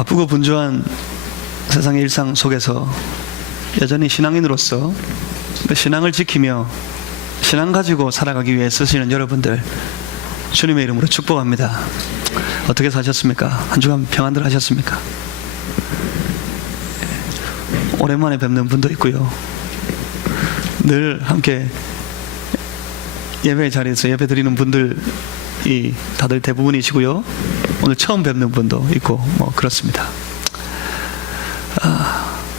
바쁘고 분주한 세상의 일상 속에서 여전히 신앙인으로서 신앙을 지키며 신앙 가지고 살아가기 위해 쓰시는 여러분들 주님의 이름으로 축복합니다. 어떻게 사셨습니까? 한 주간 평안들 하셨습니까? 오랜만에 뵙는 분도 있고요. 늘 함께 예배 자리에서 예배 드리는 분들이 다들 대부분이시고요. 오늘 처음 뵙는 분도 있고 뭐 그렇습니다.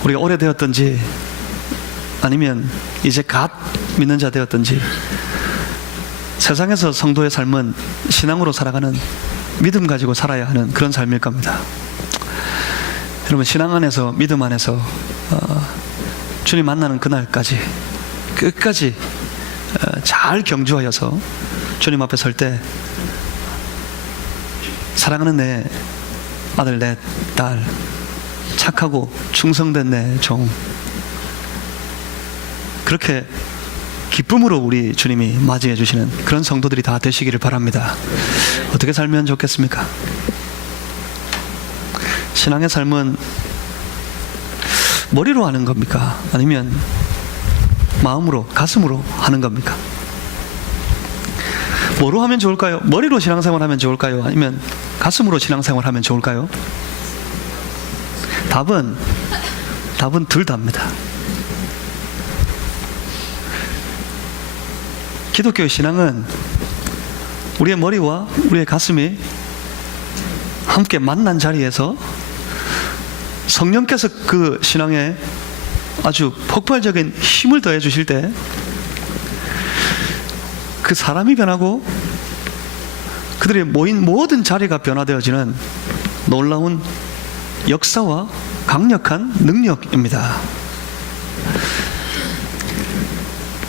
우리가 오래되었든지 아니면 이제 갓 믿는 자 되었든지 세상에서 성도의 삶은 신앙으로 살아가는 믿음 가지고 살아야 하는 그런 삶일 겁니다. 여러분, 신앙 안에서 믿음 안에서 주님 만나는 그날까지 끝까지 잘 경주하여서 주님 앞에 설 때 사랑하는 내 아들, 내 딸, 착하고 충성된 내 종, 그렇게 기쁨으로 우리 주님이 맞이해 주시는 그런 성도들이 다 되시기를 바랍니다. 어떻게 살면 좋겠습니까? 신앙의 삶은 머리로 하는 겁니까? 아니면 마음으로, 가슴으로 하는 겁니까? 뭐로 하면 좋을까요? 머리로 신앙생활 하면 좋을까요? 아니면 가슴으로 신앙생활 하면 좋을까요? 답은 둘 다입니다. 기독교의 신앙은 우리의 머리와 우리의 가슴이 함께 만난 자리에서 성령께서 그 신앙에 아주 폭발적인 힘을 더해 주실 때 그 사람이 변하고 그들이 모인 모든 자리가 변화되어지는 놀라운 역사와 강력한 능력입니다.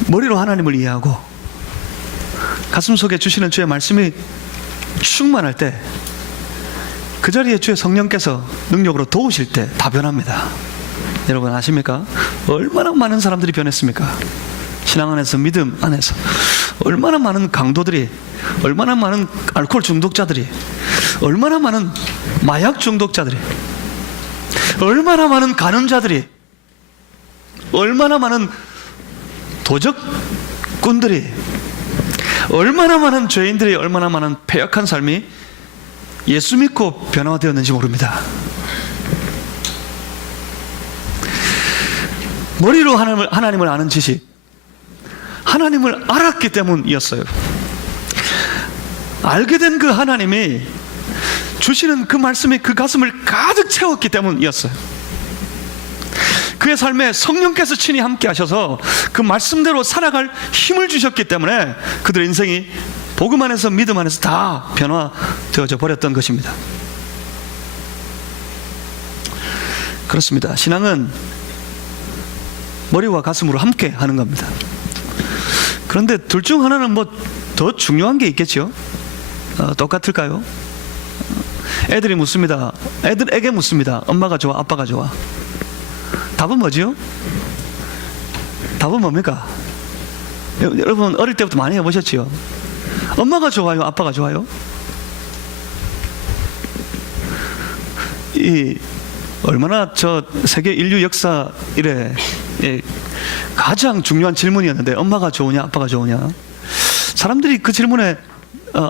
머리로 하나님을 이해하고 가슴속에 주시는 주의 말씀이 충만할 때 그 자리에 주의 성령께서 능력으로 도우실 때 다 변합니다. 여러분 아십니까? 얼마나 많은 사람들이 변했습니까? 신앙 안에서, 믿음 안에서 얼마나 많은 강도들이, 얼마나 많은 알코올 중독자들이, 얼마나 많은 마약 중독자들이, 얼마나 많은 간음자들이, 얼마나 많은 도적꾼들이, 얼마나 많은 죄인들이, 얼마나 많은 패역한 삶이 예수 믿고 변화되었는지 모릅니다. 머리로 하나님을 아는 지식, 하나님을 알았기 때문이었어요. 알게 된 그 하나님이 주시는 그 말씀이 그 가슴을 가득 채웠기 때문이었어요. 그의 삶에 성령께서 친히 함께 하셔서 그 말씀대로 살아갈 힘을 주셨기 때문에 그들의 인생이 복음 안에서, 믿음 안에서 다 변화되어져 버렸던 것입니다. 그렇습니다. 신앙은 머리와 가슴으로 함께 하는 겁니다. 그런데 둘 중 하나는 뭐 더 중요한 게 있겠죠? 똑같을까요? 애들이 묻습니다. 애들에게 묻습니다. 엄마가 좋아, 아빠가 좋아? 답은 뭐죠? 답은 뭡니까? 여러분 어릴 때부터 많이 해보셨지요? 엄마가 좋아요, 아빠가 좋아요? 얼마나 저 세계 인류 역사 이래 가장 중요한 질문이었는데, 엄마가 좋으냐, 아빠가 좋으냐? 사람들이 그 질문에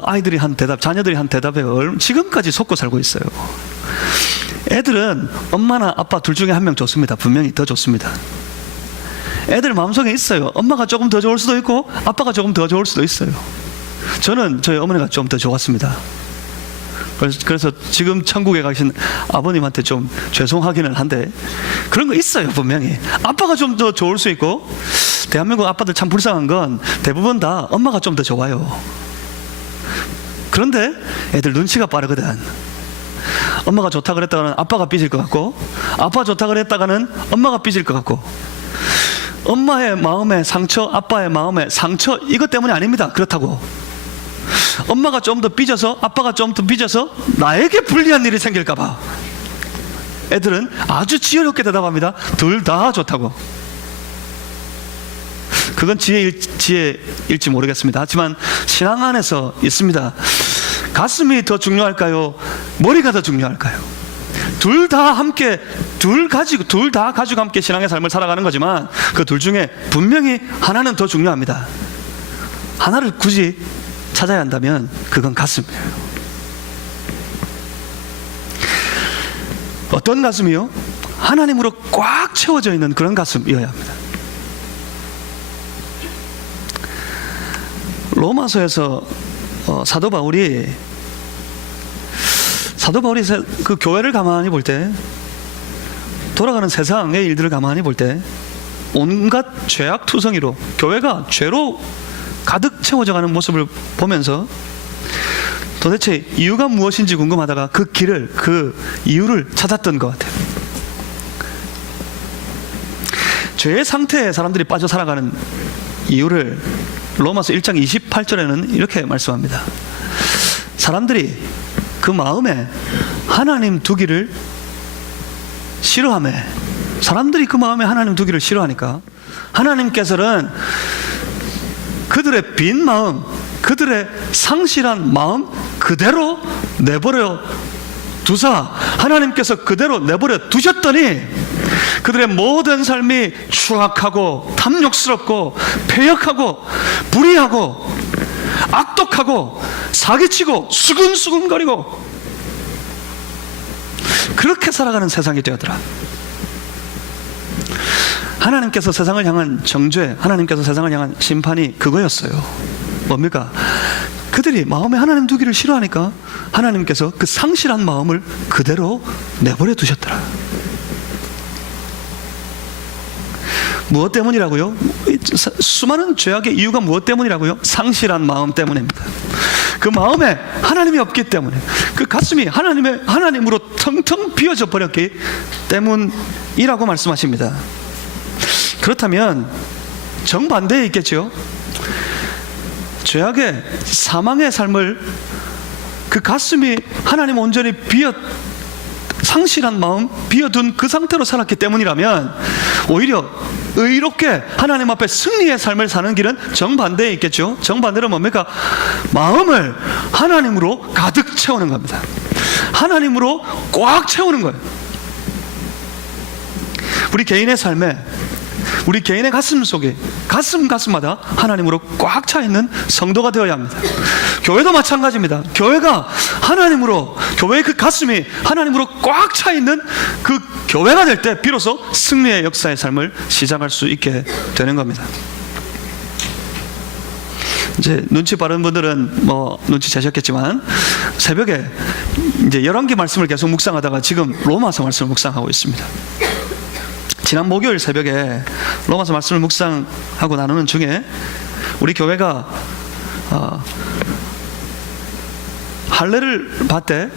아이들이 한 대답, 자녀들이 한 대답에 지금까지 속고 살고 있어요. 애들은 엄마나 아빠 둘 중에 한 명 좋습니다. 분명히 더 좋습니다. 애들 마음속에 있어요. 엄마가 조금 더 좋을 수도 있고 아빠가 조금 더 좋을 수도 있어요. 저는 저희 어머니가 좀 더 좋았습니다. 그래서 지금 천국에 가신 아버님한테 좀 죄송하기는 한데 그런 거 있어요. 분명히 아빠가 좀 더 좋을 수 있고, 대한민국 아빠들 참 불쌍한 건 대부분 다 엄마가 좀 더 좋아요. 그런데 애들 눈치가 빠르거든. 엄마가 좋다 그랬다가는 아빠가 삐질 것 같고, 아빠 좋다 그랬다가는 엄마가 삐질 것 같고, 엄마의 마음의 상처, 아빠의 마음의 상처, 이것 때문이 아닙니다. 그렇다고 엄마가 좀 더 삐져서, 아빠가 좀 더 삐져서 나에게 불리한 일이 생길까 봐 애들은 아주 지혜롭게 대답합니다. 둘 다 좋다고. 그건 지혜일지 모르겠습니다. 하지만 신앙 안에서 있습니다. 가슴이 더 중요할까요? 머리가 더 중요할까요? 둘 다 가지고 함께 신앙의 삶을 살아가는 거지만 그 둘 중에 분명히 하나는 더 중요합니다. 하나를 굳이 찾아야 한다면 그건 가슴이에요. 어떤 가슴이요? 하나님으로 꽉 채워져 있는 그런 가슴이어야 합니다. 로마서에서 사도 바울이 그 교회를 가만히 볼 때, 돌아가는 세상의 일들을 가만히 볼 때 온갖 죄악투성이로 교회가 죄로 가득 채워져 가는 모습을 보면서 도대체 이유가 무엇인지 궁금하다가 그 이유를 찾았던 것 같아요. 죄의 상태에 사람들이 빠져 살아가는 이유를 로마서 1장 28절에는 이렇게 말씀합니다. 사람들이 그 마음에 하나님 두기를 싫어하며, 사람들이 그 마음에 하나님 두기를 싫어하니까 하나님께서는 그들의 빈 마음, 그들의 상실한 마음 그대로 내버려 두사, 하나님께서 그대로 내버려 두셨더니 그들의 모든 삶이 추악하고 탐욕스럽고 패역하고 불의하고 악독하고 사기치고 수근수근거리고 그렇게 살아가는 세상이 되었더라. 하나님께서 세상을 향한 정죄, 하나님께서 세상을 향한 심판이 그거였어요. 뭡니까? 그들이 마음에 하나님 두기를 싫어하니까 하나님께서 그 상실한 마음을 그대로 내버려 두셨더라. 무엇 때문이라고요? 수많은 죄악의 이유가 무엇 때문이라고요? 상실한 마음 때문입니다. 그 마음에 하나님이 없기 때문에, 그 가슴이 하나님으로 텅텅 비어져 버렸기 때문이라고 말씀하십니다. 그렇다면 정반대에 있겠죠. 죄악의 사망의 삶을 그 가슴이 하나님 온전히 상실한 마음 비어둔 그 상태로 살았기 때문이라면 오히려 의롭게 하나님 앞에 승리의 삶을 사는 길은 정반대에 있겠죠. 정반대로 뭡니까? 마음을 하나님으로 가득 채우는 겁니다. 하나님으로 꽉 채우는 거예요. 우리 개인의 삶에, 우리 개인의 가슴 속에 가슴마다 하나님으로 꽉 차 있는 성도가 되어야 합니다. 교회도 마찬가지입니다. 교회가 하나님으로, 교회의 그 가슴이 하나님으로 꽉 차 있는 그 교회가 될 때 비로소 승리의 역사의 삶을 시작할 수 있게 되는 겁니다. 이제 눈치 빠른 분들은 눈치채셨겠지만 새벽에 이제 열왕기 말씀을 계속 묵상하다가 지금 로마서 말씀을 묵상하고 있습니다. 지난 목요일 새벽에 로마서 말씀을 묵상하고 나누는 중에 우리 교회가 할례를 받되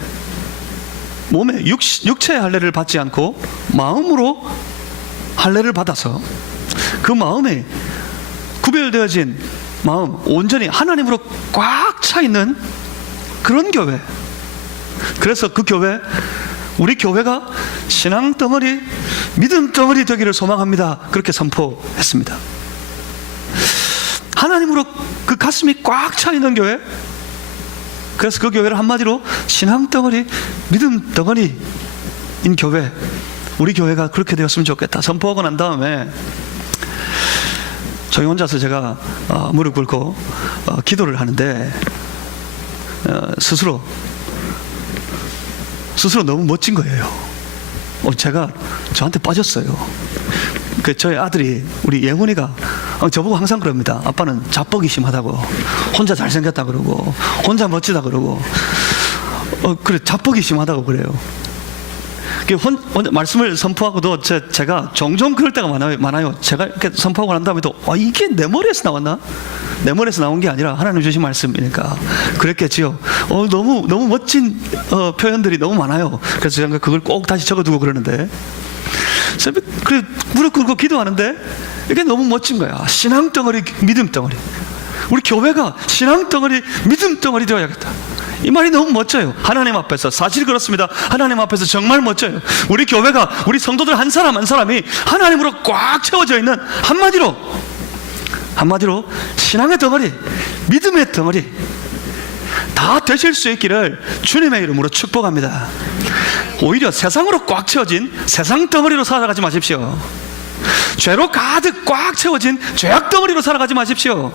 몸에 육체의 할례를 받지 않고 마음으로 할례를 받아서 그 마음에 구별되어진 마음, 온전히 하나님으로 꽉 차 있는 그런 교회. 그래서 그 교회, 우리 교회가 신앙 덩어리, 믿음 덩어리 되기를 소망합니다. 그렇게 선포했습니다. 하나님으로 그 가슴이 꽉 차 있는 교회. 그래서 그 교회를 한마디로 신앙 덩어리, 믿음 덩어리인 교회, 우리 교회가 그렇게 되었으면 좋겠다 선포하고 난 다음에 저희 혼자서 제가 무릎 꿇고 기도를 하는데 스스로 너무 멋진 거예요. 제가 저한테 빠졌어요. 저희 아들이, 우리 예훈이가 저보고 항상 그럽니다. 아빠는 자뻑이 심하다고, 혼자 잘생겼다 그러고, 혼자 멋지다 그러고, 그래, 자뻑이 심하다고 그래요. 말씀을 선포하고도 제가 종종 그럴 때가 많아요. 제가 이렇게 선포하고 난 다음에도 이게 내 머리에서 나왔나? 내 머리에서 나온 게 아니라 하나님 주신 말씀이니까 그랬겠지요. 너무 멋진 표현들이 너무 많아요. 그래서 제가 그걸 꼭 다시 적어두고 그러는데, 그래, 무릎 꿇고 기도하는데 이게 너무 멋진 거야. 신앙 덩어리, 믿음 덩어리. 우리 교회가 신앙 덩어리, 믿음 덩어리 되어야겠다. 이 말이 너무 멋져요. 하나님 앞에서. 사실 그렇습니다. 하나님 앞에서 정말 멋져요. 우리 교회가, 우리 성도들 한 사람 한 사람이 하나님으로 꽉 채워져 있는, 한마디로 신앙의 덩어리, 믿음의 덩어리, 다 되실 수 있기를 주님의 이름으로 축복합니다. 오히려 세상으로 꽉 채워진 세상 덩어리로 살아가지 마십시오. 죄로 가득 꽉 채워진 죄악 덩어리로 살아가지 마십시오.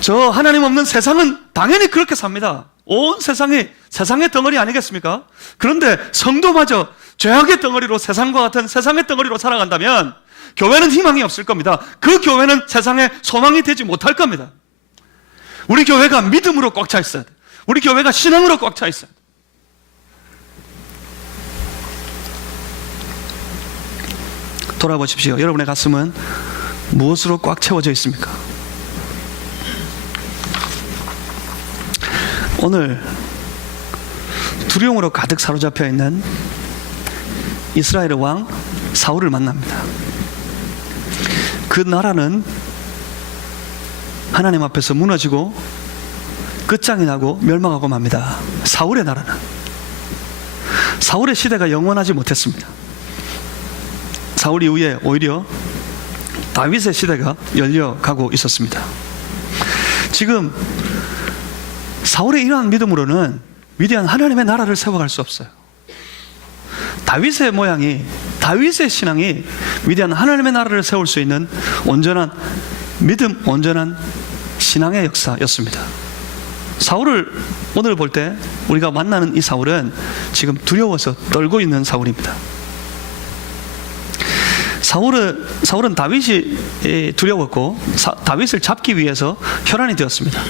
저 하나님 없는 세상은 당연히 그렇게 삽니다. 온 세상이 세상의 덩어리 아니겠습니까? 그런데 성도마저 죄악의 덩어리로, 세상과 같은 세상의 덩어리로 살아간다면 교회는 희망이 없을 겁니다. 그 교회는 세상의 소망이 되지 못할 겁니다. 우리 교회가 믿음으로 꽉 차 있어야 돼. 우리 교회가 신앙으로 꽉 차 있어야 돼. 돌아보십시오. 여러분의 가슴은 무엇으로 꽉 채워져 있습니까? 오늘 두려움으로 가득 사로잡혀 있는 이스라엘의 왕 사울을 만납니다. 그 나라는 하나님 앞에서 무너지고 끝장이 나고 멸망하고 맙니다. 사울의 나라는. 사울의 시대가 영원하지 못했습니다. 사울 이후에 오히려 다윗의 시대가 열려가고 있었습니다. 지금 사울의 이러한 믿음으로는 위대한 하나님의 나라를 세워갈 수 없어요. 다윗의 모양이, 다윗의 신앙이 위대한 하나님의 나라를 세울 수 있는 온전한 믿음, 온전한 신앙의 역사였습니다. 사울을 오늘 볼 때 우리가 만나는 이 사울은 지금 두려워서 떨고 있는 사울입니다. 사울은 다윗이 두려웠고 다윗을 잡기 위해서 혈안이 되었습니다.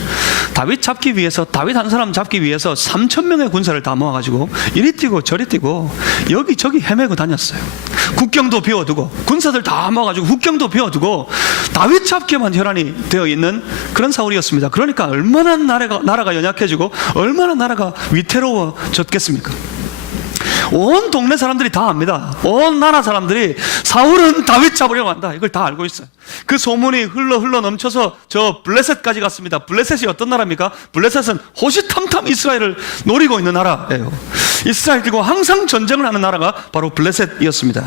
다윗 잡기 위해서, 다윗 한 사람 잡기 위해서 3,000명의 군사를 다 모아가지고 이리 뛰고 저리 뛰고 여기저기 헤매고 다녔어요. 국경도 비워두고, 군사들 다 모아가지고 국경도 비워두고 다윗 잡기만 혈안이 되어 있는 그런 사울이었습니다. 그러니까 얼마나 나라가 연약해지고 얼마나 나라가 위태로워졌겠습니까? 온 동네 사람들이 다 압니다. 온 나라 사람들이 사울은 다윗 잡으려고 한다, 이걸 다 알고 있어요. 그 소문이 흘러 넘쳐서 저 블레셋까지 갔습니다. 블레셋이 어떤 나라입니까? 블레셋은 호시탐탐 이스라엘을 노리고 있는 나라예요. 이스라엘들과 항상 전쟁을 하는 나라가 바로 블레셋이었습니다.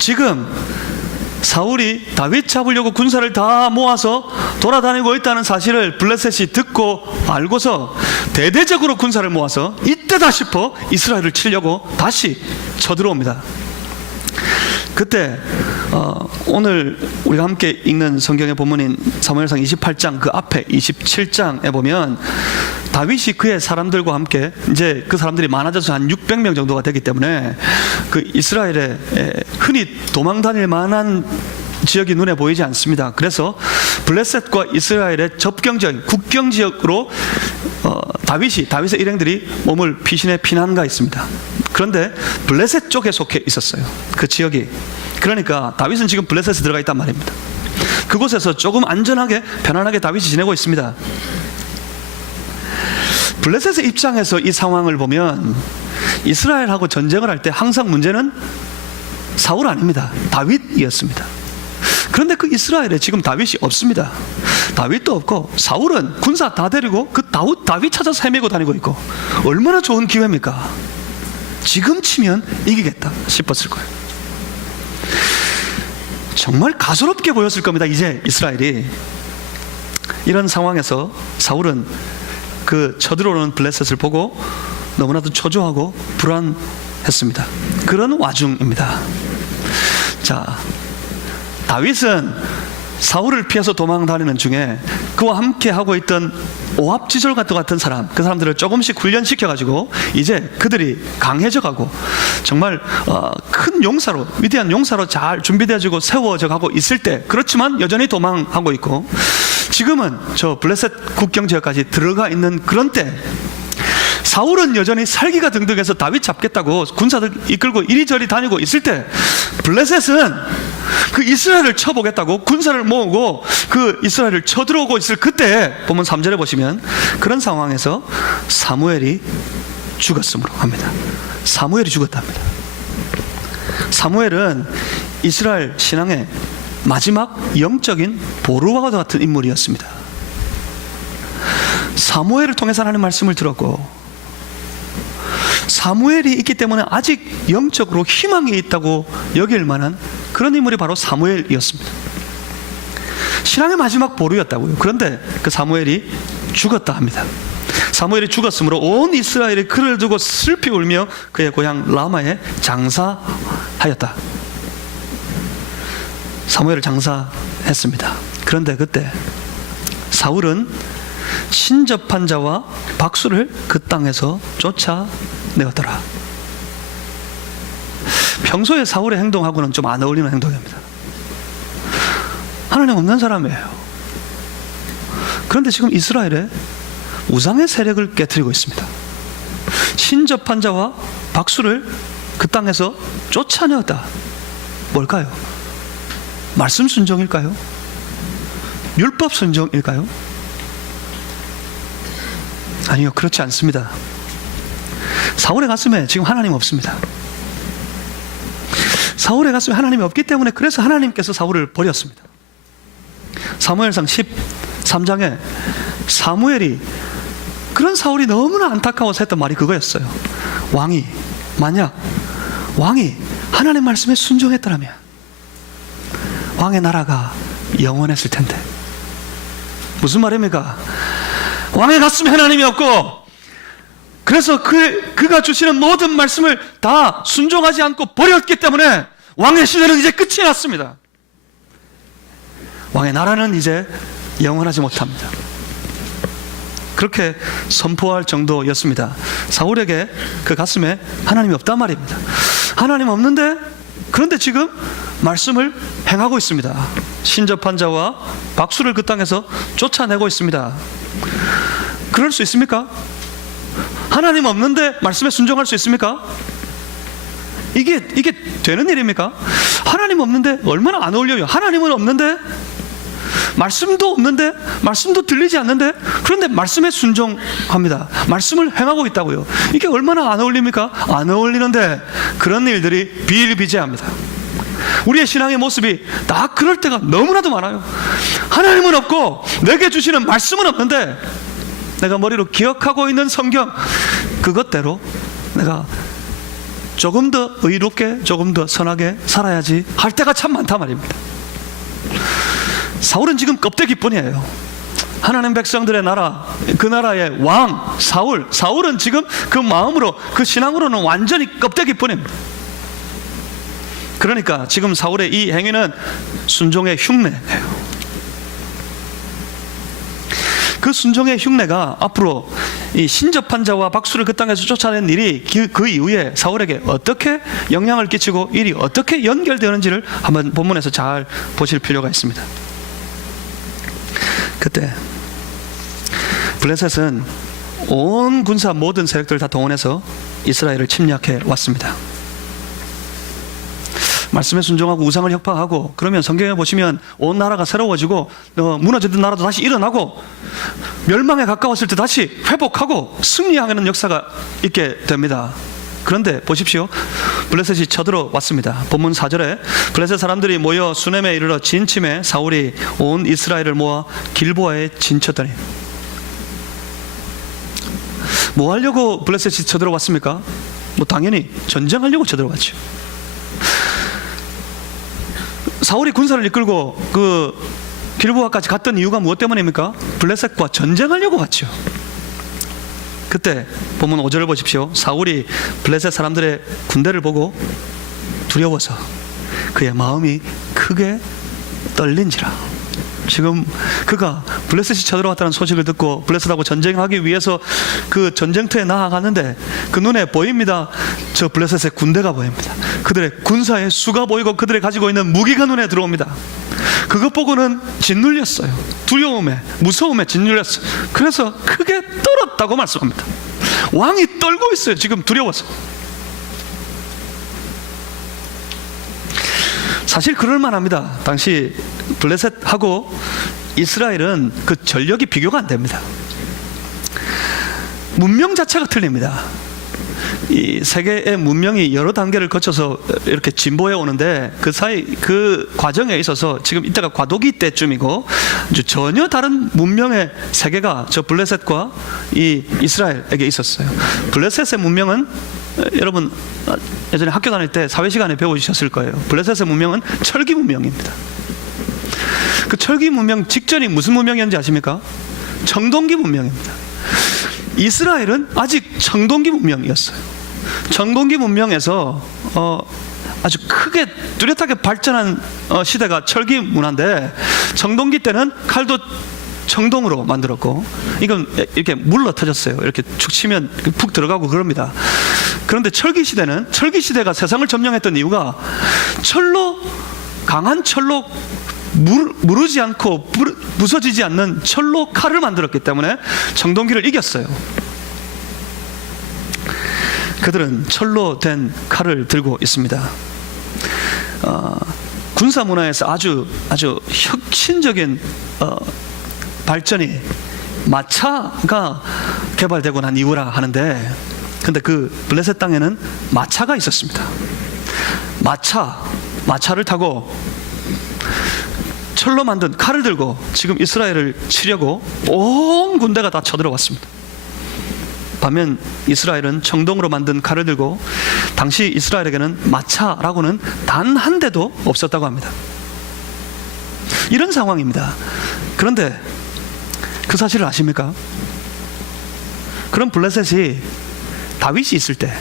지금 사울이 다윗 잡으려고 군사를 다 모아서 돌아다니고 있다는 사실을 블레셋이 듣고 알고서 대대적으로 군사를 모아서 이때다 싶어 이스라엘을 치려고 다시 쳐들어옵니다. 그때 오늘 우리가 함께 읽는 성경의 본문인 사무엘상 28장 그 앞에 27장에 보면 다윗이 그의 사람들과 함께, 이제 그 사람들이 많아져서 한 600명 정도가 되기 때문에 그 이스라엘에 흔히 도망 다닐 만한 지역이 눈에 보이지 않습니다. 그래서 블레셋과 이스라엘의 접경지역, 국경지역으로 다윗의 일행들이 몸을 피신해 피난가 있습니다. 그런데 블레셋 쪽에 속해 있었어요, 그 지역이. 그러니까 다윗은 지금 블레셋에 들어가 있단 말입니다. 그곳에서 조금 안전하게 편안하게 다윗이 지내고 있습니다. 블레셋의 입장에서 이 상황을 보면 이스라엘하고 전쟁을 할 때 항상 문제는 사울 아닙니다. 다윗이었습니다. 그런데 그 이스라엘에 지금 다윗이 없습니다. 다윗도 없고 사울은 군사 다 데리고 그 다윗 찾아서 헤매고 다니고 있고, 얼마나 좋은 기회입니까? 지금 치면 이기겠다 싶었을 거예요. 정말 가소롭게 보였을 겁니다. 이제 이스라엘이. 이런 상황에서 사울은 그 쳐들어오는 블레셋을 보고 너무나도 초조하고 불안했습니다. 그런 와중입니다. 자, 다윗은 사울을 피해서 도망 다니는 중에 그와 함께 하고 있던 오합지졸 같은 사람, 그 사람들을 조금씩 훈련시켜가지고 이제 그들이 강해져 가고 정말 큰 용사로, 위대한 용사로 잘 준비되어지고 세워져 가고 있을 때, 그렇지만 여전히 도망하고 있고, 지금은 저 블레셋 국경지역까지 들어가 있는 그런 때 사울은 여전히 살기가 등등해서 다윗 잡겠다고 군사들 이끌고 이리저리 다니고 있을 때, 블레셋은 그 이스라엘을 쳐보겠다고 군사를 모으고 그 이스라엘을 쳐들어오고 있을 그때 보면 3절에 보시면 그런 상황에서 사무엘이 죽었으므로 합니다. 사무엘이 죽었답니다. 사무엘은 이스라엘 신앙의 마지막 영적인 보루와 같은 인물이었습니다. 사무엘을 통해서 하나님 말씀을 들었고, 사무엘이 있기 때문에 아직 영적으로 희망이 있다고 여길 만한 그런 인물이 바로 사무엘이었습니다. 신앙의 마지막 보루였다고요. 그런데 그 사무엘이 죽었다 합니다. 사무엘이 죽었으므로 온 이스라엘이 그를 두고 슬피 울며 그의 고향 라마에 장사하였다. 사무엘을 장사했습니다. 그런데 그때 사울은 신접한 자와 박수를 그 땅에서 쫓아내었더라. 평소에 사울의 행동하고는 좀 안 어울리는 행동입니다. 하나님 없는 사람이에요. 그런데 지금 이스라엘에 우상의 세력을 깨뜨리고 있습니다. 신접한 자와 박수를 그 땅에서 쫓아내었다. 뭘까요? 말씀 순종일까요? 율법 순종일까요? 아니요, 그렇지 않습니다. 사울의 가슴에 지금 하나님 없습니다. 사울의 가슴에 하나님이 없기 때문에 그래서 하나님께서 사울을 버렸습니다. 사무엘상 13장에 사무엘이 그런 사울이 너무나 안타까워서 했던 말이 그거였어요. 만약 왕이 하나님 말씀에 순종했더라면 왕의 나라가 영원했을 텐데. 무슨 말입니까? 왕의 가슴에 하나님이 없고 그래서 그가 주시는 모든 말씀을 다 순종하지 않고 버렸기 때문에 왕의 시대는 이제 끝이 났습니다. 왕의 나라는 이제 영원하지 못합니다. 그렇게 선포할 정도였습니다. 사울에게 그 가슴에 하나님이 없단 말입니다. 하나님 없는데 그런데 지금 말씀을 행하고 있습니다. 신접한 자와 박수를 그 땅에서 쫓아내고 있습니다. 그럴 수 있습니까? 하나님 없는데 말씀에 순종할 수 있습니까? 이게 되는 일입니까? 하나님 없는데 얼마나 안 어울려요. 하나님은 없는데 말씀도 없는데 말씀도 들리지 않는데 그런데 말씀에 순종합니다. 말씀을 행하고 있다고요. 이게 얼마나 안 어울립니까? 안 어울리는데 그런 일들이 비일비재합니다. 우리의 신앙의 모습이 다 그럴 때가 너무나도 많아요. 하나님은 없고 내게 주시는 말씀은 없는데 내가 머리로 기억하고 있는 성경 그것대로 내가 조금 더 의롭게 조금 더 선하게 살아야지 할 때가 참 많단 말입니다. 사울은 지금 껍데기뿐이에요. 하나님 백성들의 나라, 그 나라의 왕 사울은 지금 그 마음으로 그 신앙으로는 완전히 껍데기뿐입니다. 그러니까 지금 사울의 이 행위는 순종의 흉내예요. 그 순종의 흉내가 앞으로 이 신접한 자와 박수를 그 땅에서 쫓아낸 일이 그 이후에 사울에게 어떻게 영향을 끼치고 일이 어떻게 연결되는지를 한번 본문에서 잘 보실 필요가 있습니다. 그때 블레셋은 온 군사 모든 세력들을 다 동원해서 이스라엘을 침략해 왔습니다. 말씀에 순종하고 우상을 혁파하고 그러면 성경에 보시면 온 나라가 새로워지고 무너지던 나라도 다시 일어나고 멸망에 가까웠을 때 다시 회복하고 승리하는 역사가 있게 됩니다. 그런데 보십시오. 블레셋이 쳐들어왔습니다. 본문 4절에 블레셋 사람들이 모여 수넴에 이르러 진침해 사울이 온 이스라엘을 모아 길보아에 진쳤더니. 뭐 하려고 블레셋이 쳐들어왔습니까? 당연히 전쟁하려고 쳐들어왔죠. 사울이 군사를 이끌고 그 길보아까지 갔던 이유가 무엇 때문입니까? 블레셋과 전쟁하려고 갔죠. 그때 본문 5절을 보십시오. 사울이 블레셋 사람들의 군대를 보고 두려워서 그의 마음이 크게 떨린지라. 지금 그가 블레셋이 쳐들어왔다는 소식을 듣고 블레셋하고 전쟁하기 위해서 그 전쟁터에 나아가는데 그 눈에 보입니다. 저 블레셋의 군대가 보입니다. 그들의 군사의 수가 보이고 그들이 가지고 있는 무기가 눈에 들어옵니다. 그것 보고는 짓눌렸어요. 두려움에 무서움에 짓눌렸어요. 그래서 크게 떨었다고 말씀합니다. 왕이 떨고 있어요. 지금 두려워서. 사실 그럴만합니다. 당시 블레셋하고 이스라엘은 그 전력이 비교가 안 됩니다. 문명 자체가 틀립니다. 이 세계의 문명이 여러 단계를 거쳐서 이렇게 진보해 오는데 그 사이 그 과정에 있어서 지금 이때가 과도기 때쯤이고 전혀 다른 문명의 세계가 저 블레셋과 이 이스라엘에게 있었어요. 블레셋의 문명은 여러분 예전에 학교 다닐 때 사회 시간에 배워주셨을 거예요. 블레셋의 문명은 철기 문명입니다. 그 철기 문명 직전이 무슨 문명이었는지 아십니까? 청동기 문명입니다. 이스라엘은 아직 청동기 문명이었어요. 청동기 문명에서 아주 크게 뚜렷하게 발전한 시대가 철기 문화인데, 청동기 때는 칼도 청동으로 만들었고, 이건 이렇게 물러 터졌어요. 이렇게 축 치면 푹 들어가고 그럽니다. 그런데 철기 시대가 세상을 점령했던 이유가 강한 철로 무르지 않고 부서지지 않는 철로 칼을 만들었기 때문에 청동기를 이겼어요. 그들은 철로 된 칼을 들고 있습니다. 군사 문화에서 아주 혁신적인 발전이 마차가 개발되고 난 이후라 하는데, 근데 그 블레셋 땅에는 마차가 있었습니다. 마차를 타고 철로 만든 칼을 들고 지금 이스라엘을 치려고 온 군대가 다 쳐들어왔습니다. 반면 이스라엘은 청동으로 만든 칼을 들고, 당시 이스라엘에게는 마차라고는 단 한 대도 없었다고 합니다. 이런 상황입니다. 그런데 그 사실을 아십니까? 그런 블레셋이 다윗이 있을 때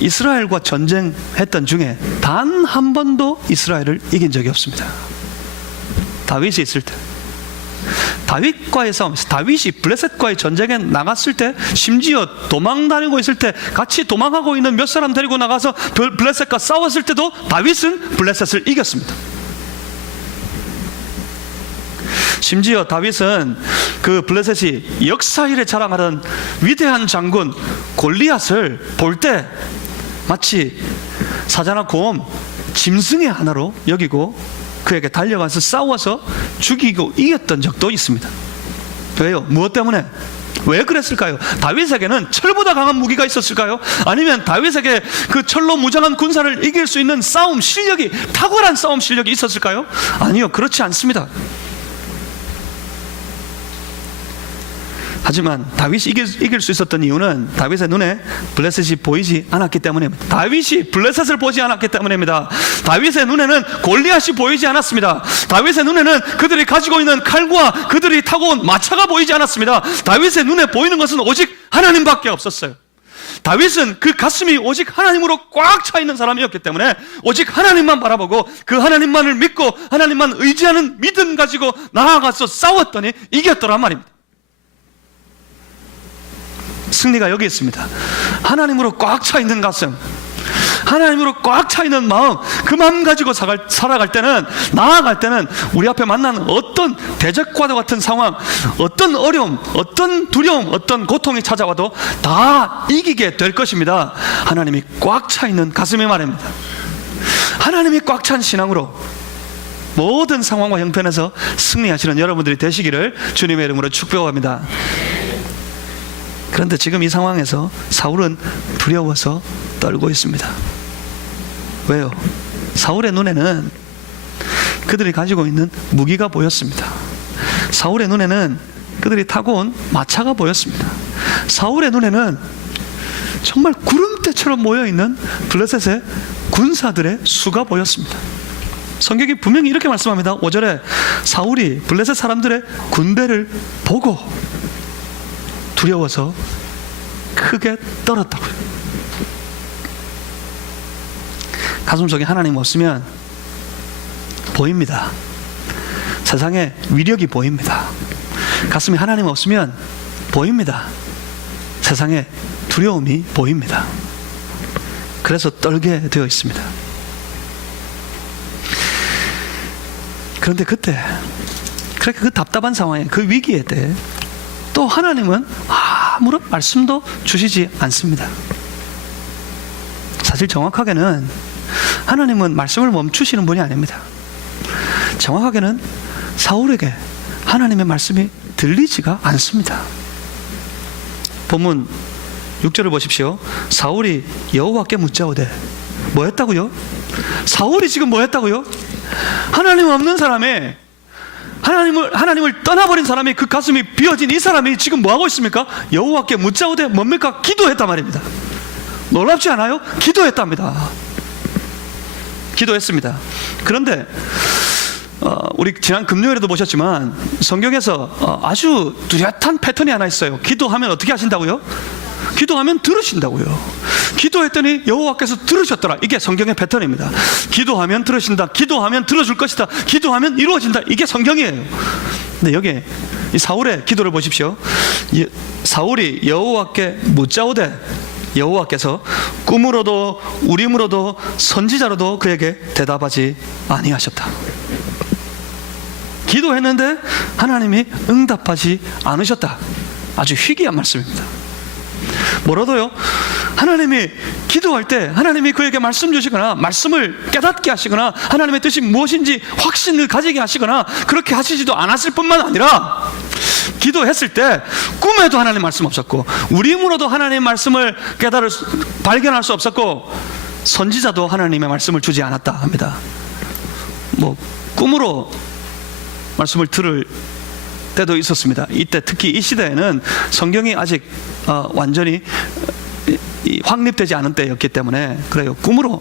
이스라엘과 전쟁했던 중에 단 한 번도 이스라엘을 이긴 적이 없습니다. 다윗이 있을 때, 다윗과의 싸움에서, 다윗이 블레셋과의 전쟁에 나갔을 때, 심지어 도망 다니고 있을 때 같이 도망하고 있는 몇 사람 데리고 나가서 블레셋과 싸웠을 때도 다윗은 블레셋을 이겼습니다. 심지어 다윗은 그 블레셋이 역사 이래 자랑하던 위대한 장군 골리앗을 볼 때 마치 사자나 곰, 짐승의 하나로 여기고 그에게 달려가서 싸워서 죽이고 이겼던 적도 있습니다. 왜요? 무엇 때문에? 왜 그랬을까요? 다윗에게는 철보다 강한 무기가 있었을까요? 아니면 다윗에게 그 철로 무장한 군사를 이길 수 있는 싸움 실력이, 탁월한 싸움 실력이 있었을까요? 아니요, 그렇지 않습니다. 하지만 다윗이 이길 수 있었던 이유는 다윗의 눈에 블레셋이 보이지 않았기 때문입니다. 다윗이 블레셋을 보지 않았기 때문입니다. 다윗의 눈에는 골리앗이 보이지 않았습니다. 다윗의 눈에는 그들이 가지고 있는 칼과 그들이 타고 온 마차가 보이지 않았습니다. 다윗의 눈에 보이는 것은 오직 하나님밖에 없었어요. 다윗은 그 가슴이 오직 하나님으로 꽉 차 있는 사람이었기 때문에 오직 하나님만 바라보고 그 하나님만을 믿고 하나님만 의지하는 믿음 가지고 나아가서 싸웠더니 이겼더란 말입니다. 승리가 여기 있습니다. 하나님으로 꽉 차 있는 가슴, 하나님으로 꽉 차 있는 마음, 그 마음 가지고 살아갈 때는, 나아갈 때는 우리 앞에 만나는 어떤 대적과도 같은 상황, 어떤 어려움, 어떤 두려움, 어떤 고통이 찾아와도 다 이기게 될 것입니다. 하나님이 꽉 차 있는 가슴이 말입니다. 하나님이 꽉 찬 신앙으로 모든 상황과 형편에서 승리하시는 여러분들이 되시기를 주님의 이름으로 축복합니다. 그런데 지금 이 상황에서 사울은 두려워서 떨고 있습니다. 왜요? 사울의 눈에는 그들이 가지고 있는 무기가 보였습니다. 사울의 눈에는 그들이 타고 온 마차가 보였습니다. 사울의 눈에는 정말 구름대처럼 모여있는 블레셋의 군사들의 수가 보였습니다. 성경이 분명히 이렇게 말씀합니다. 5절에 사울이 블레셋 사람들의 군대를 보고 두려워서 크게 떨었다고요. 가슴속에 하나님 없으면 보입니다. 세상에 위력이 보입니다. 가슴에 하나님 없으면 보입니다. 세상에 두려움이 보입니다. 그래서 떨게 되어 있습니다. 그런데 그때, 그렇게 그 답답한 상황에, 그 위기에 대해 또 하나님은 아무런 말씀도 주시지 않습니다. 사실 정확하게는 하나님은 말씀을 멈추시는 분이 아닙니다. 정확하게는 사울에게 하나님의 말씀이 들리지가 않습니다. 본문 6절을 보십시오. 사울이 여호와께 묻자오되, 뭐 했다고요? 사울이 지금 뭐 했다고요? 하나님 없는 사람의, 하나님을 떠나버린 사람이, 그 가슴이 비어진 이 사람이 지금 뭐 하고 있습니까? 여호와께 묻자오되 뭡니까? 기도했단 말입니다. 놀랍지 않아요? 기도했답니다. 기도했습니다. 그런데 우리 지난 금요일에도 보셨지만 성경에서 아주 뚜렷한 패턴이 하나 있어요. 기도하면 어떻게 하신다고요? 기도하면 들으신다고요. 기도했더니 여호와께서 들으셨더라. 이게 성경의 패턴입니다. 기도하면 들으신다. 기도하면 들어줄 것이다. 기도하면 이루어진다. 이게 성경이에요. 근데 여기 이 사울의 기도를 보십시오. 사울이 여호와께 묻자오되 여호와께서 꿈으로도 우림으로도 선지자로도 그에게 대답하지 아니하셨다. 기도했는데 하나님이 응답하지 않으셨다. 아주 희귀한 말씀입니다. 뭐라도요, 하나님이 기도할 때 하나님이 그에게 말씀 주시거나 말씀을 깨닫게 하시거나 하나님의 뜻이 무엇인지 확신을 가지게 하시거나 그렇게 하시지도 않았을 뿐만 아니라 기도했을 때 꿈에도 하나님 말씀 없었고 우림으로도 하나님의 말씀을 발견할 수 없었고 선지자도 하나님의 말씀을 주지 않았다 합니다. 뭐 꿈으로 말씀을 들을 때도 있었습니다. 이때 특히 이 시대에는 성경이 아직 완전히 확립되지 않은 때였기 때문에 그래요. 꿈으로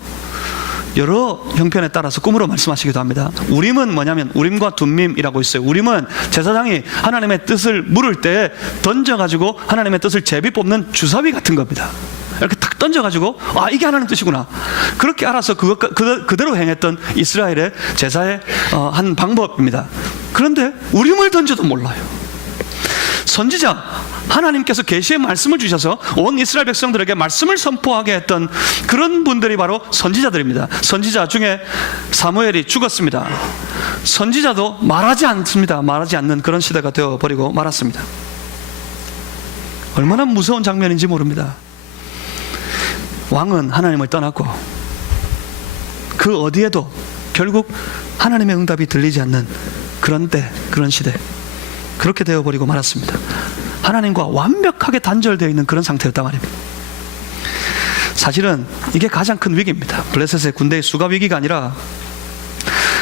여러 형편에 따라서 꿈으로 말씀하시기도 합니다. 우림은 뭐냐면 우림과 둠밈이라고 있어요. 우림은 제사장이 하나님의 뜻을 물을 때 던져가지고 하나님의 뜻을 제비 뽑는 주사위 같은 겁니다. 이렇게 탁 던져가지고 이게 하나님 뜻이구나 그렇게 알아서 그대로 행했던 이스라엘의 제사의 한 방법입니다. 그런데 우림을 던져도 몰라요. 선지자, 하나님께서 계시의 말씀을 주셔서 온 이스라엘 백성들에게 말씀을 선포하게 했던 그런 분들이 바로 선지자들입니다. 선지자 중에 사무엘이 죽었습니다. 선지자도 말하지 않습니다. 말하지 않는 그런 시대가 되어버리고 말았습니다. 얼마나 무서운 장면인지 모릅니다. 왕은 하나님을 떠났고 그 어디에도 결국 하나님의 응답이 들리지 않는 그런 때, 그런 시대, 그렇게 되어버리고 말았습니다. 하나님과 완벽하게 단절되어 있는 그런 상태였단 말입니다. 사실은 이게 가장 큰 위기입니다. 블레셋의 군대의 수가 위기가 아니라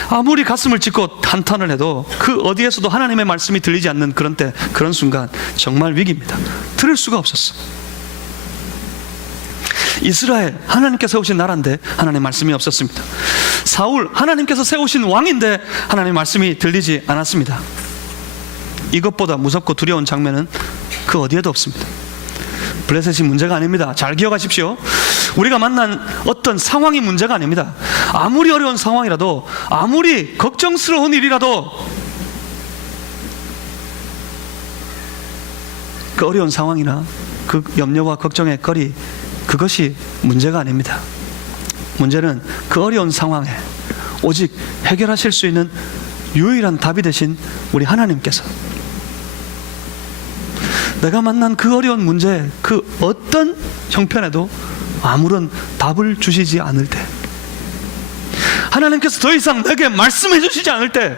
아무리 가슴을 찢고 한탄을 해도 그 어디에서도 하나님의 말씀이 들리지 않는 그런 때, 그런 순간 정말 위기입니다. 들을 수가 없었어. 이스라엘, 하나님께서 세우신 나라인데 하나님 말씀이 없었습니다. 사울, 하나님께서 세우신 왕인데 하나님 말씀이 들리지 않았습니다. 이것보다 무섭고 두려운 장면은 그 어디에도 없습니다. 블레셋이 문제가 아닙니다. 잘 기억하십시오. 우리가 만난 어떤 상황이 문제가 아닙니다. 아무리 어려운 상황이라도, 아무리 걱정스러운 일이라도 그 어려운 상황이나 그 염려와 걱정의 거리, 그것이 문제가 아닙니다. 문제는 그 어려운 상황에 오직 해결하실 수 있는 유일한 답이 되신 우리 하나님께서 내가 만난 그 어려운 문제, 그 어떤 형편에도 아무런 답을 주시지 않을 때, 하나님께서 더 이상 내게 말씀해 주시지 않을 때,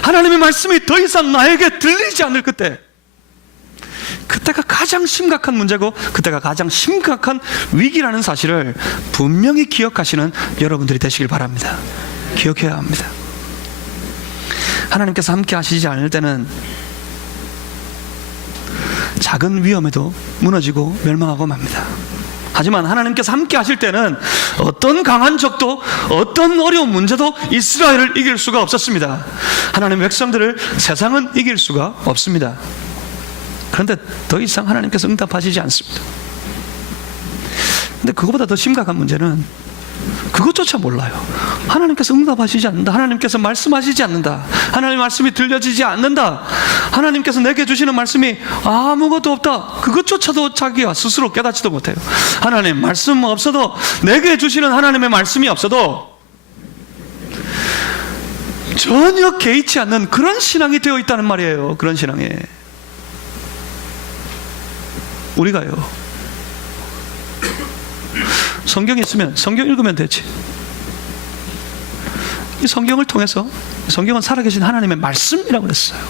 하나님의 말씀이 더 이상 나에게 들리지 않을 그때, 그때가 가장 심각한 문제고 그때가 가장 심각한 위기라는 사실을 분명히 기억하시는 여러분들이 되시길 바랍니다. 기억해야 합니다. 하나님께서 함께 하시지 않을 때는 작은 위험에도 무너지고 멸망하고 맙니다. 하지만 하나님께서 함께 하실 때는 어떤 강한 적도 어떤 어려운 문제도 이스라엘을 이길 수가 없었습니다. 하나님의 백성들을 세상은 이길 수가 없습니다. 그런데 더 이상 하나님께서 응답하시지 않습니다. 근데 그것보다 더 심각한 문제는 그것조차 몰라요. 하나님께서 응답하시지 않는다. 하나님께서 말씀하시지 않는다. 하나님의 말씀이 들려지지 않는다. 하나님께서 내게 주시는 말씀이 아무것도 없다. 그것조차도 자기가 스스로 깨닫지도 못해요. 하나님 말씀 없어도, 내게 주시는 하나님의 말씀이 없어도 전혀 개의치 않는 그런 신앙이 되어 있다는 말이에요. 그런 신앙에 우리가요, 성경이 있으면 성경 읽으면 되지. 이 성경을 통해서, 성경은 살아계신 하나님의 말씀이라고 그랬어요.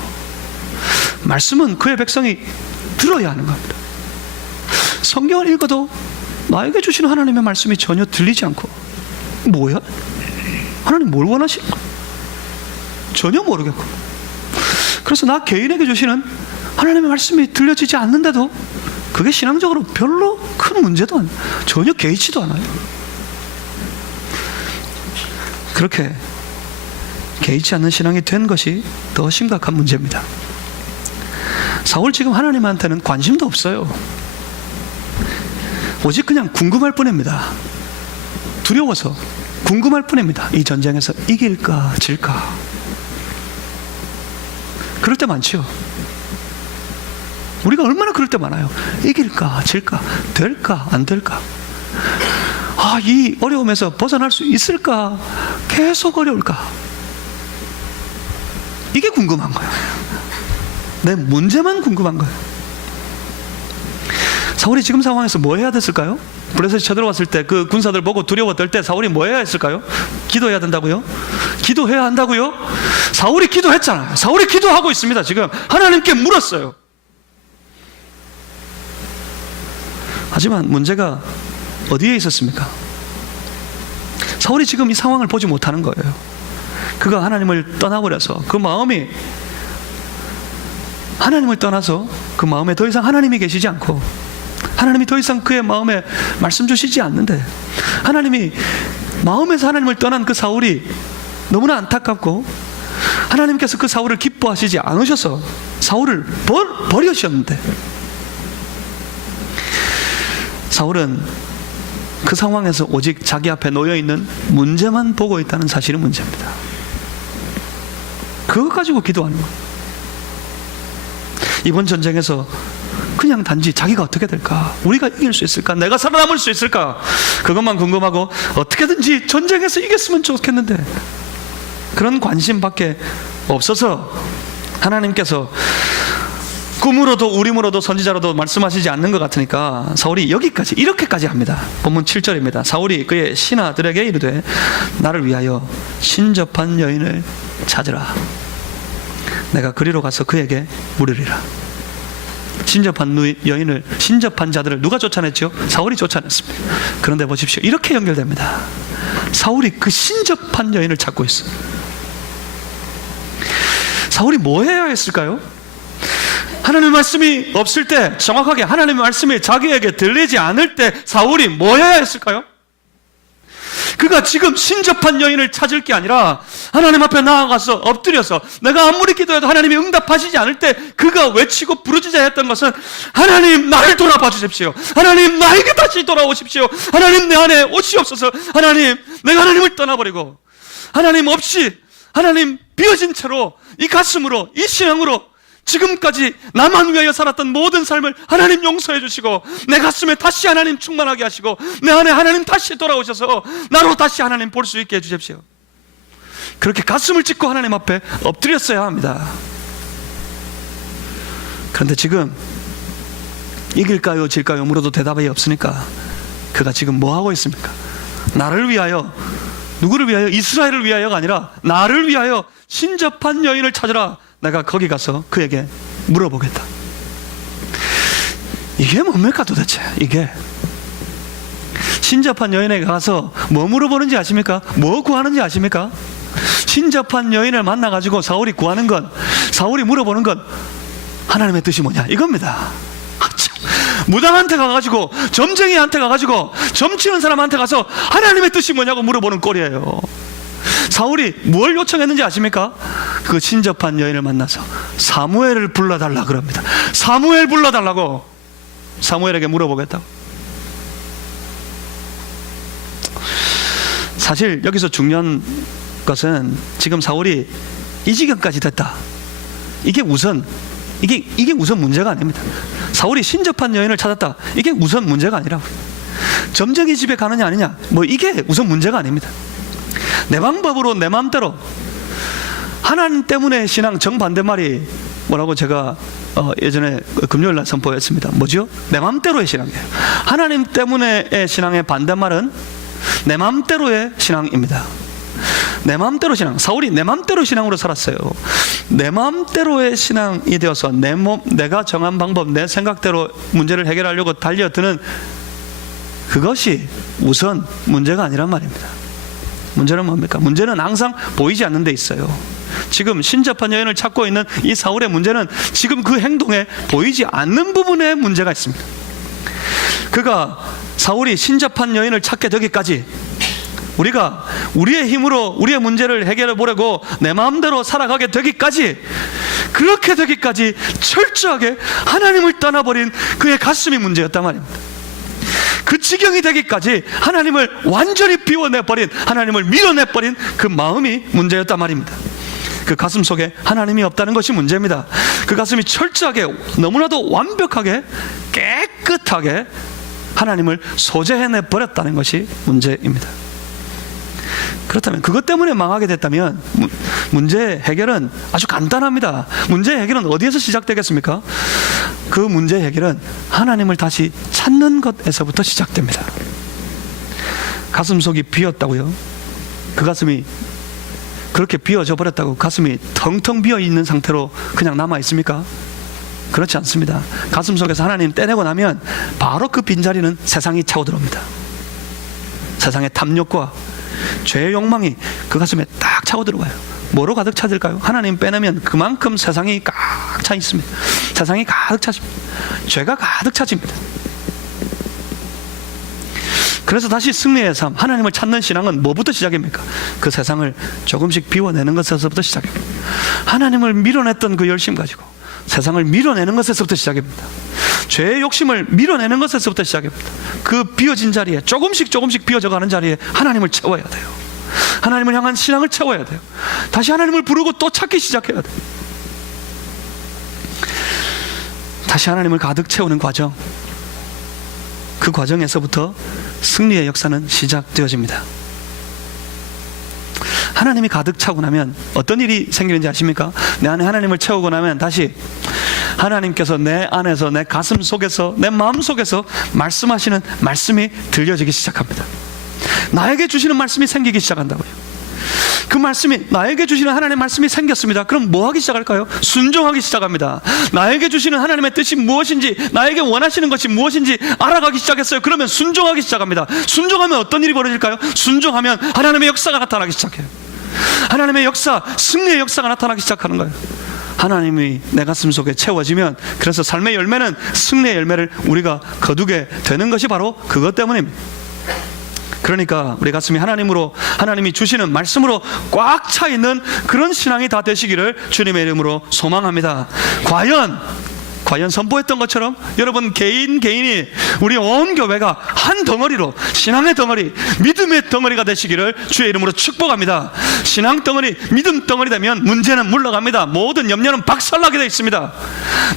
말씀은 그의 백성이 들어야 하는 겁니다. 성경을 읽어도 나에게 주시는 하나님의 말씀이 전혀 들리지 않고, 뭐야? 하나님 뭘 원하실까? 전혀 모르겠고, 그래서 나 개인에게 주시는 하나님의 말씀이 들려지지 않는데도 그게 신앙적으로 별로 큰 문제도 아니에요. 전혀 개의치도 않아요. 그렇게 개의치 않는 신앙이 된 것이 더 심각한 문제입니다. 사울 지금 하나님한테는 관심도 없어요. 오직 그냥 궁금할 뿐입니다. 두려워서 궁금할 뿐입니다. 이 전쟁에서 이길까 질까. 그럴 때 많죠. 우리가 얼마나 그럴 때 많아요. 이길까 질까, 될까 안 될까. 이 어려움에서 벗어날 수 있을까, 계속 어려울까. 이게 궁금한 거예요. 내 문제만 궁금한 거예요. 사울이 지금 상황에서 뭐 해야 됐을까요? 블레셋이 쳐들어왔을 때 그 군사들 보고 두려워 떨 때 사울이 뭐 해야 했을까요? 기도해야 된다고요? 기도해야 한다고요? 사울이 기도했잖아요. 사울이 기도하고 있습니다. 지금 하나님께 물었어요. 하지만 문제가 어디에 있었습니까? 사울이 지금 이 상황을 보지 못하는 거예요. 그가 하나님을 떠나버려서 그 마음이, 하나님을 떠나서 그 마음에 더 이상 하나님이 계시지 않고, 하나님이 더 이상 그의 마음에 말씀 주시지 않는데, 하나님이 마음에서 하나님을 떠난 그 사울이 너무나 안타깝고, 하나님께서 그 사울을 기뻐하시지 않으셔서 사울을 버리셨는데, 사울은 그 상황에서 오직 자기 앞에 놓여있는 문제만 보고 있다는 사실이 문제입니다. 그거 가지고 기도하는 거예요. 이번 전쟁에서 그냥 단지 자기가 어떻게 될까, 우리가 이길 수 있을까, 내가 살아남을 수 있을까, 그것만 궁금하고 어떻게든지 전쟁에서 이겼으면 좋겠는데, 그런 관심밖에 없어서 하나님께서 꿈으로도 우림으로도 선지자로도 말씀하시지 않는 것 같으니까 사울이 여기까지, 이렇게까지 합니다. 본문 7절입니다. 사울이 그의 신하들에게 이르되 나를 위하여 신접한 여인을 찾으라. 내가 그리로 가서 그에게 물으리라. 신접한 자들을 누가 쫓아냈죠? 사울이 쫓아냈습니다. 그런데 보십시오, 이렇게 연결됩니다. 사울이 그 신접한 여인을 찾고 있어요. 사울이 뭐 해야 했을까요? 하나님의 말씀이 없을 때, 정확하게 하나님의 말씀이 자기에게 들리지 않을 때 사울이 뭐 해야 했을까요? 그가 지금 신접한 여인을 찾을 게 아니라 하나님 앞에 나아가서 엎드려서 내가 아무리 기도해도 하나님이 응답하시지 않을 때 그가 외치고 부르짖어야 했던 것은, 하나님 나를 돌아봐 주십시오. 하나님 나에게 다시 돌아오십시오. 하나님 내 안에 오시옵소서. 하나님, 내가 하나님을 떠나버리고 하나님 없이, 하나님 비어진 채로 이 가슴으로, 이 신앙으로 지금까지 나만 위하여 살았던 모든 삶을 하나님 용서해 주시고 내 가슴에 다시 하나님 충만하게 하시고 내 안에 하나님 다시 돌아오셔서 나로 다시 하나님 볼 수 있게 해주십시오. 그렇게 가슴을 찢고 하나님 앞에 엎드렸어야 합니다. 그런데 지금 이길까요 질까요 물어도 대답이 없으니까 그가 지금 뭐 하고 있습니까? 나를 위하여, 누구를 위하여? 이스라엘을 위하여가 아니라 나를 위하여 신접한 여인을 찾으라. 내가 거기 가서 그에게 물어보겠다. 이게 뭡니까 도대체? 이게 신접한 여인에게 가서 뭐 물어보는지 아십니까? 뭐 구하는지 아십니까? 신접한 여인을 만나가지고 사울이 구하는 건, 사울이 물어보는 건 하나님의 뜻이 뭐냐 이겁니다. 무당한테 가가지고, 점쟁이한테 가가지고, 점치는 사람한테 가서 하나님의 뜻이 뭐냐고 물어보는 꼴이에요. 사울이 뭘 요청했는지 아십니까? 그 신접한 여인을 만나서 사무엘을 불러달라 그럽니다. 사무엘 불러달라고, 사무엘에게 물어보겠다고. 사실 여기서 중요한 것은 지금 사울이 이 지경까지 됐다, 이게 우선 문제가 아닙니다. 사울이 신접한 여인을 찾았다, 이게 우선 문제가 아니라, 점쟁이 집에 가느냐 아니냐, 뭐 이게 우선 문제가 아닙니다. 내 방법으로 내 마음대로, 하나님 때문에 신앙 정반대말이 뭐라고 제가 예전에 금요일날 선포했습니다. 뭐죠? 내 마음대로의 신앙이에요. 하나님 때문에의 신앙의 반대말은 내 마음대로의 신앙입니다. 내 마음대로 신앙. 사울이 내 마음대로 신앙으로 살았어요. 내 마음대로의 신앙이 되어서 내가 정한 방법, 내 생각대로 문제를 해결하려고 달려드는 그것이 우선 문제가 아니란 말입니다. 문제는 뭡니까? 문제는 항상 보이지 않는 데 있어요. 지금 신접한 여인을 찾고 있는 이 사울의 문제는 지금 그 행동에 보이지 않는 부분에 문제가 있습니다. 사울이 신접한 여인을 찾게 되기까지 우리가 우리의 힘으로 우리의 문제를 해결해 보려고 내 마음대로 살아가게 되기까지, 그렇게 되기까지 철저하게 하나님을 떠나버린 그의 가슴이 문제였단 말입니다. 그 지경이 되기까지 하나님을 완전히 비워내버린, 하나님을 밀어내버린 그 마음이 문제였단 말입니다. 그 가슴 속에 하나님이 없다는 것이 문제입니다. 그 가슴이 철저하게, 너무나도 완벽하게, 깨끗하게 하나님을 소재해내버렸다는 것이 문제입니다. 그렇다면, 그것 때문에 망하게 됐다면 문제 해결은 아주 간단합니다. 문제 해결은 어디에서 시작되겠습니까? 그 문제 해결은 하나님을 다시 찾는 것에서부터 시작됩니다. 가슴속이 비었다고요? 그 가슴이 그렇게 비어져 버렸다고 가슴이 텅텅 비어 있는 상태로 그냥 남아 있습니까? 그렇지 않습니다. 가슴 속에서 하나님 떼내고 나면 바로 그 빈자리는 세상이 차고 들어옵니다. 세상의 탐욕과 죄의 욕망이 그 가슴에 딱 차고 들어와요. 뭐로 가득 차질까요? 하나님 빼내면 그만큼 세상이 꽉 차 있습니다. 세상이 가득 차집니다. 죄가 가득 차집니다. 그래서 다시 승리의 삶, 하나님을 찾는 신앙은 뭐부터 시작입니까? 그 세상을 조금씩 비워내는 것에서부터 시작입니다. 하나님을 밀어냈던 그 열심 가지고 세상을 밀어내는 것에서부터 시작입니다. 죄의 욕심을 밀어내는 것에서부터 시작입니다. 그 비어진 자리에, 조금씩 비어져가는 자리에 하나님을 채워야 돼요. 하나님을 향한 신앙을 채워야 돼요. 다시 하나님을 부르고 또 찾기 시작해야 돼요. 다시 하나님을 가득 채우는 과정, 그 과정에서부터 승리의 역사는 시작되어집니다. 하나님이 가득 차고 나면 어떤 일이 생기는지 아십니까? 내 안에 하나님을 채우고 나면 다시 하나님께서 내 안에서, 내 가슴 속에서, 내 마음 속에서 말씀하시는 말씀이 들려지기 시작합니다. 나에게 주시는 말씀이 생기기 시작한다고요. 그 말씀이, 나에게 주시는 하나님의 말씀이 생겼습니다. 그럼 뭐 하기 시작할까요? 순종하기 시작합니다. 나에게 주시는 하나님의 뜻이 무엇인지, 나에게 원하시는 것이 무엇인지 알아가기 시작했어요. 그러면 순종하기 시작합니다. 순종하면 어떤 일이 벌어질까요? 순종하면 하나님의 역사가 나타나기 시작해요. 하나님의 역사, 승리의 역사가 나타나기 시작하는 거예요. 하나님이 내 가슴 속에 채워지면, 그래서 삶의 열매는, 승리의 열매를 우리가 거두게 되는 것이 바로 그것 때문입니다. 그러니까 우리 가슴이 하나님으로, 하나님이 주시는 말씀으로 꽉 차 있는 그런 신앙이 다 되시기를 주님의 이름으로 소망합니다. 과연 선포했던 것처럼 여러분 개인이, 우리 온 교회가 한 덩어리로, 신앙의 덩어리, 믿음의 덩어리가 되시기를 주의 이름으로 축복합니다. 신앙 덩어리, 믿음 덩어리 되면 문제는 물러갑니다. 모든 염려는 박살나게 되어 있습니다.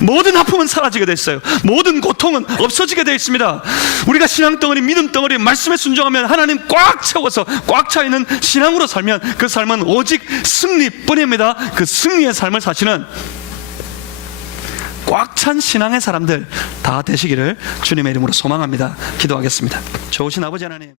모든 아픔은 사라지게 되어 있어요. 모든 고통은 없어지게 되어 있습니다. 우리가 신앙 덩어리, 믿음 덩어리, 말씀에 순종하면 하나님 꽉 채워서 꽉 차 있는 신앙으로 살면 그 삶은 오직 승리뿐입니다. 그 승리의 삶을 사시는 꽉 찬 신앙의 사람들 다 되시기를 주님의 이름으로 소망합니다. 기도하겠습니다. 좋으신 아버지 하나님,